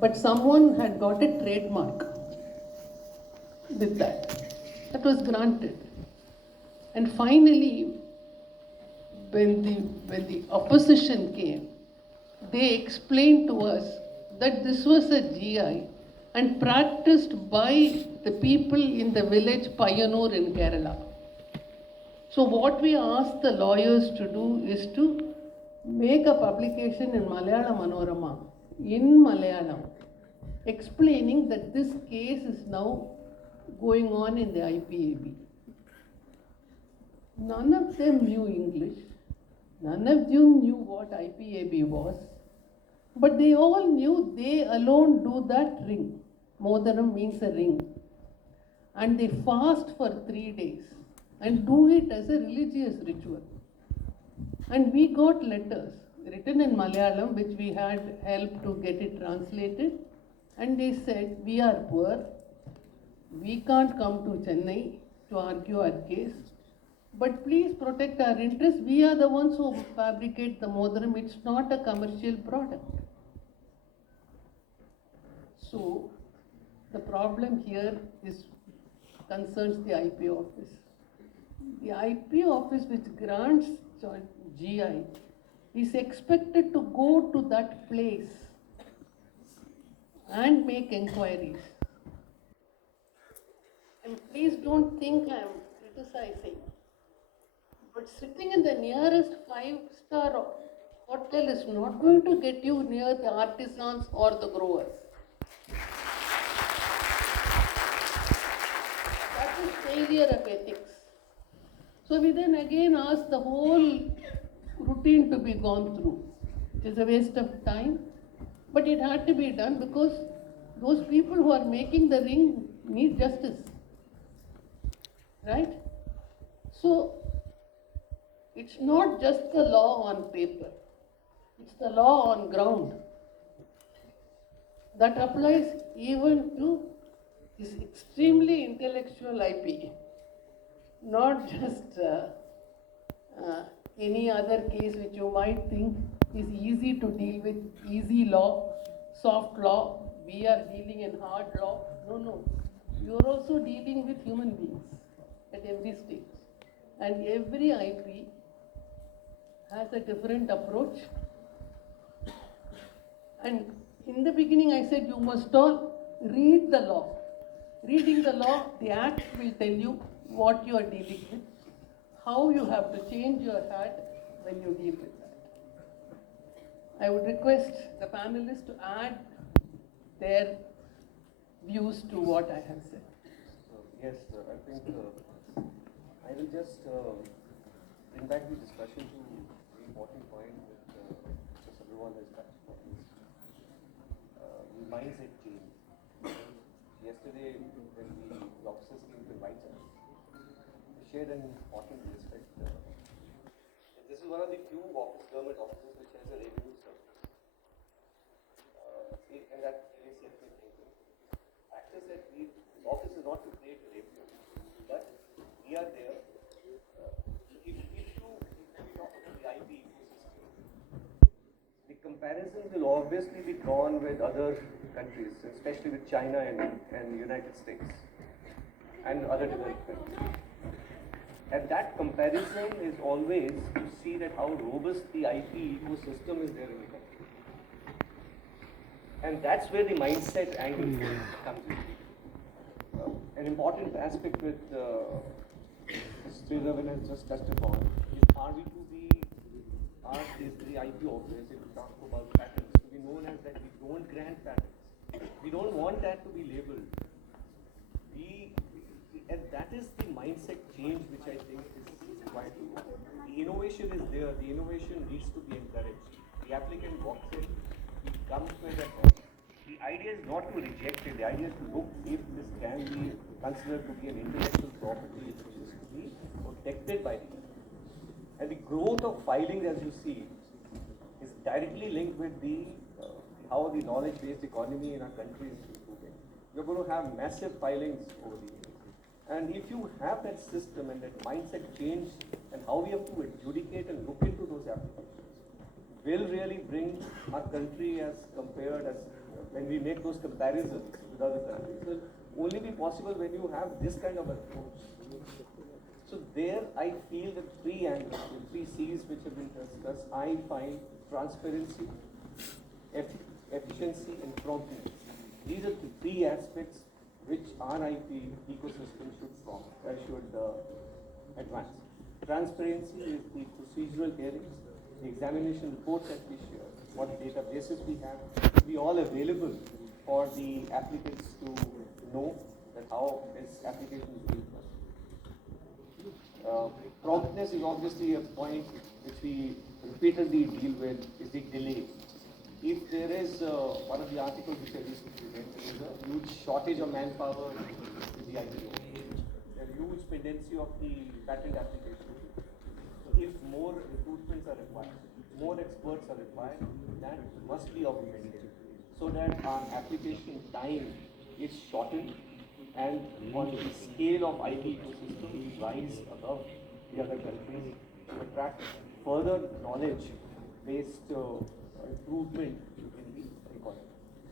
but someone had got a trademark with that. That was granted. And finally, when the opposition came, they explained to us that this was a GI and practiced by the people in the village Payanur in Kerala. So what we asked the lawyers to do is to make a publication in Malayalam Manorama, in Malayalam, explaining that this case is now going on in the IPAB. None of them knew English. None of them knew what IPAB was. But they all knew they alone do that ring. Modaram means a ring. And they fast for 3 days and do it as a religious ritual. And we got letters written in Malayalam, which we had helped to get it translated. And they said, we are poor. We can't come to Chennai to argue our case. But please protect our interests. We are the ones who fabricate the modaram. It's not a commercial product. So the problem here concerns the IP office. The IP office, which grants GI, is expected to go to that place and make inquiries. And please don't think I'm criticizing. But sitting in the nearest 5-star hotel is not going to get you near the artisans or the growers. That is failure of ethics. So we then again asked the whole routine to be gone through. It is a waste of time, but it had to be done because those people who are making the ring need justice. Right? So it's not just the law on paper, it's the law on ground that applies even to this extremely intellectual IP, not just any other case which you might think is easy to deal with, easy law, soft law, we are dealing in hard law. No, you are also dealing with human beings at every stage. And every IP has a different approach. And in the beginning I said you must all read the law. Reading the law, the act will tell you what you are dealing with, how you have to change your hat when you deal with that. I would request the panelists to add their views to what I have said. Yes, I think I will just bring back the discussion to the important point that Mr. Sabharwal has touched upon, the mindset change. Yesterday, when the officers came to invite us, they shared an important aspect. This is one of the few government offices which has a revenue service. And that really sets me thinking. Actors said the office is not to create revenue, but we are there. If we talk about the IP ecosystem, the comparisons will obviously be drawn with other countries, especially with China and the United States and other developed countries. And that comparison is always to see that how robust the IP ecosystem is there in the country. And that's where the mindset angle comes in. An important aspect with Sridevan has just touched upon is is the IP office, if we talk about patents, to be known as that we don't grant patents. We don't want that to be labeled. And that is the mindset change which I think is required. The innovation is there, the innovation needs to be encouraged. The applicant walks in, he comes with a problem. The idea is not to reject it, the idea is to look if this can be considered to be an intellectual property which is to be protected by the government. And the growth of filing, as you see, is directly linked with how the knowledge-based economy in our country is improving. We're going to have massive filings over the years. And if you have that system and that mindset change and how we have to adjudicate and look into those applications, will really bring our country as compared as when we make those comparisons with other countries, will only be possible when you have this kind of approach. So there I feel the three angles, the three C's which have been discussed, I find transparency, efficiency and promptness. These are the three aspects which our IP ecosystem should advance. Transparency is the procedural hearings, the examination reports that we share, what databases we have, to be all available for the applicants to know that how this application is being processed. Promptness is obviously a point which we repeatedly deal with, is the delay. If there is one of the articles which I recently read, there is a huge shortage of manpower in the IPO. There is huge pendency of the patent application. So if more recruitments are required, more experts are required, that must be augmented so that our application time is shortened and on the scale of IT ecosystem we rise above the other countries to attract further knowledge based improvement in the economy.